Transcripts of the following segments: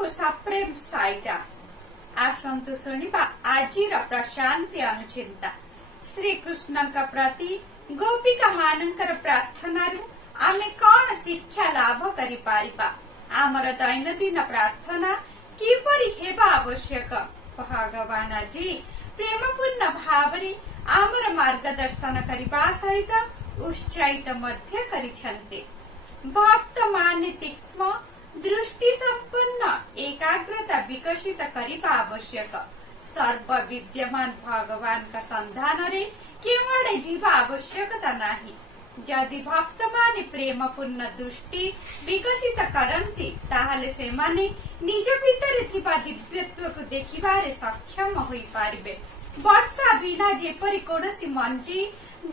को सप्रेम साईरा आसंतु सुनिबा आजिर प्रशांति अनुचिंता श्री कृष्ण का प्रति गोपिका मानकर प्रार्थना आमे कौन शिक्षा लाभ करि पारिबा आमर दैनंदिन प्रार्थना किपरि हेबा आवश्यक भगवान जी प्रेमपूर्ण भावरे आमर मार्गदर्शन करिबा सहित उत्साहित मध्य करिछन्ते भक्त माने तीक्ष्ण दृष्टि संपन्न एकाग्रता विकसित करिबा आवश्यक सर्व विद्यमान भगवान का संधान रे केवड़े जीवा आवश्यकता नाही यदि भक्त माने प्रेमपूर्ण दृष्टि विकसित करन्ति ताहले से माने निज भितरे थिबा दिव्यत्व को देखिबारे सक्षम होई पारिबे वर्षा बिना जेपरि कोनसी मंजी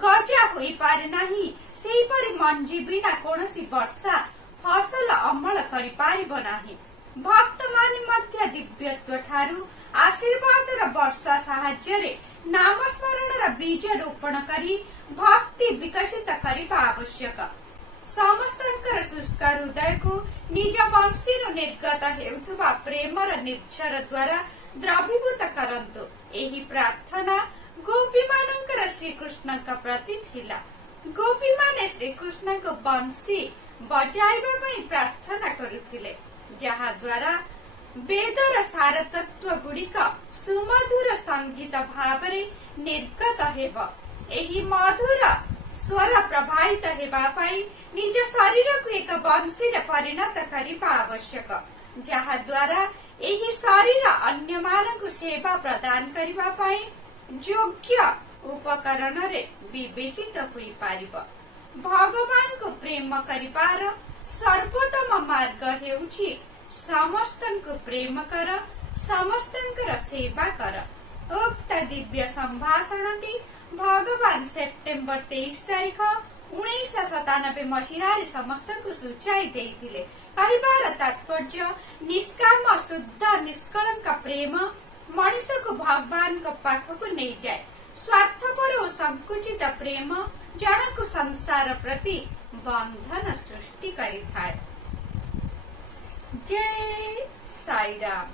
गजा होई पारे नाही सेहीपरि मंजी बिना कोनसी वर्षा फसल अमल करि पारिबो नाही भक्त माने मध्य दिव्यत्व ठारू आशीर्वाद र वर्षा साहाय्य रे नाम स्मरण र बीज रोपण करी भक्ति विकसित करिबा आवश्यक समस्तंकर शुष्क हृदय को निज वंशी निर्गत हेउथुबा प्रेम र निर्झर द्वारा द्रवीभूत करंतु एही प्रार्थना गोपी मानकर श्री कृष्ण का प्रति थिला गोपी माने श्री कृष्ण को वंशी बजाइबा पई प्रार्थना करुथिले जहा द्वारा वेदर सार तत्व गुड़िक सुमधुर संगीत भावरे निर्गत हेब एही मधुर स्वर प्रभावित हेबा पई निज शरीर को एक वंशी रे परिणत करिबा आवश्यक जहा द्वारा एही शरीर अन्य मानक सेवा प्रदान करिबा पई योग्य उपकरण रे विवेचित होई पारिबो भगवान को प्रेम करिबार सर्वोत्तम मार्ग हेउछि समस्तंक प्रेम कर समस्तंकर सेवा कर उक्त दिव्य संभाषणटी भगवान सेप्टेम्बर 23 तारिख 1997 मसीहारे समस्त को सूचाई देइथिले कहिबार तात्पर्य निष्काम शुद्ध निष्कलंक प्रेम मनुष्य को भगवान को पाख को नहीं जाए स्वार्थपर और संकुचित प्रेम जन को संसार प्रति बंधन सृष्टि करिथाय। जय साई राम।